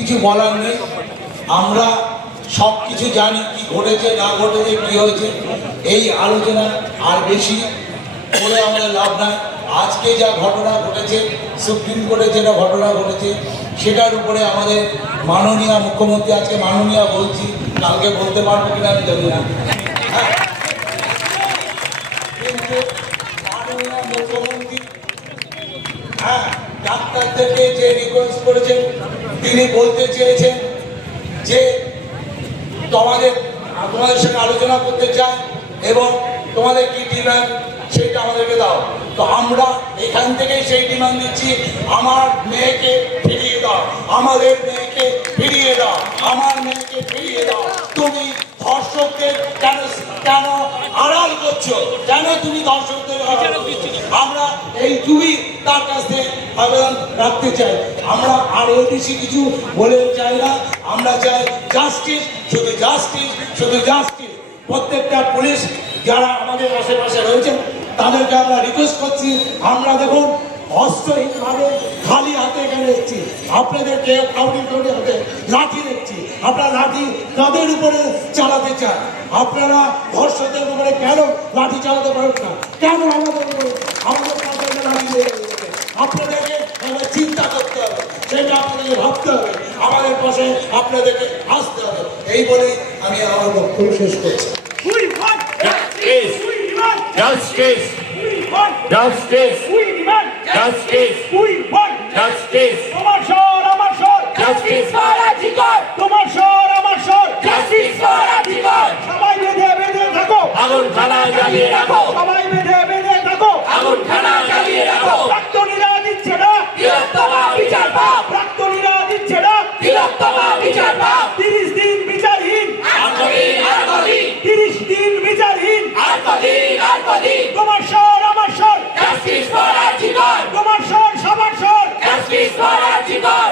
কিছু বলার নেই। আমরা সব কিছু জানি কি ঘটেছে না ঘটেছে কি হয়েছে। এই আলোচনা আর বেশি করে আমাদের লাভ নাই। আজকে যা ঘটনা ঘটেছে, সুপ্রিম কোর্টে যেটা ঘটনা ঘটেছে সেটার উপরে আমাদের মাননীয় মুখ্যমন্ত্রী, আজকে মাননীয় বলছি, কালকে বলতে পারবো কিনা আমি জানি না, কিন্তু মাননীয় মুখ্যমন্ত্রী ডাক্তারদেরকে যে রিকোয়েস্ট করেছেন, তিনি বলতে চেয়েছেন যে তোমাদের সঙ্গে আলোচনা করতে চাই এবং তোমাদের কি ডিমান্ড সেটা আমাদেরকে দাও। তো আমরা এখান থেকেই সেই ডিমান্ড দিচ্ছি, আমার মেয়েকে ফিরিয়ে দাও, আমাদের মেয়েকে ফিরিয়ে দাও, আমার মেয়েকে ফিরিয়ে দাও। তুমি ধর্ষকদের কেন আড়াল করছো? কেন তুমি ধর্ষকদের আমরা এইটুকুই তার কাছে আবেদন রাখতে চাই। আমরা আর এর বেশি কিছু বলে চাই না। আমরা চাই জাস্টিস, শুধু জাস্টিস, শুধু জাস্টিস। প্রত্যেকটা পুলিশ যারা আমাদের আশেপাশে রয়েছেন তাদেরকে আমরা রিকোয়েস্ট করছি, আমরা দেখুন অস্ত্রহীনভাবে খালি হাতে এখানে এসেছি, আপনাদেরকে কাউরি হাতে লাঠি দেখছি। আপনারা লাঠি কাদের উপরে চালাতে চান? আপনারা ধর্ষকদের উপরে কেন লাঠি চালাতে পারেন না? কেন আমাদের উপরে লাঠি দিয়ে আপনাদেরকে চিন্তা করতে হবে, সেটা আপনাদেরকে ভাবতে হবে, আমাদের পাশে আপনাদেরকে আসতে হবে। এই বলেই আমি আমার বক্তব্য শেষ করছি। Justice! Justice! Justice! Justice! Justice for Ajikar! Justice for Ajikar! আগুন খানা জ্বালিয়ে রাখো! আগুন খানা জ্বালিয়ে রাখো! তিলোত্তমা বিচার পাও! তিলোত্তমা বিচার পাও! 30 দিন বিচারহীন, আর কদিন 30 দিন বিচারহীন, আর কদিন তোমার স্বর আমার স্বর, Justice for Ajikar! তোমার স্বর সবার স্বর, Justice for Ajikar!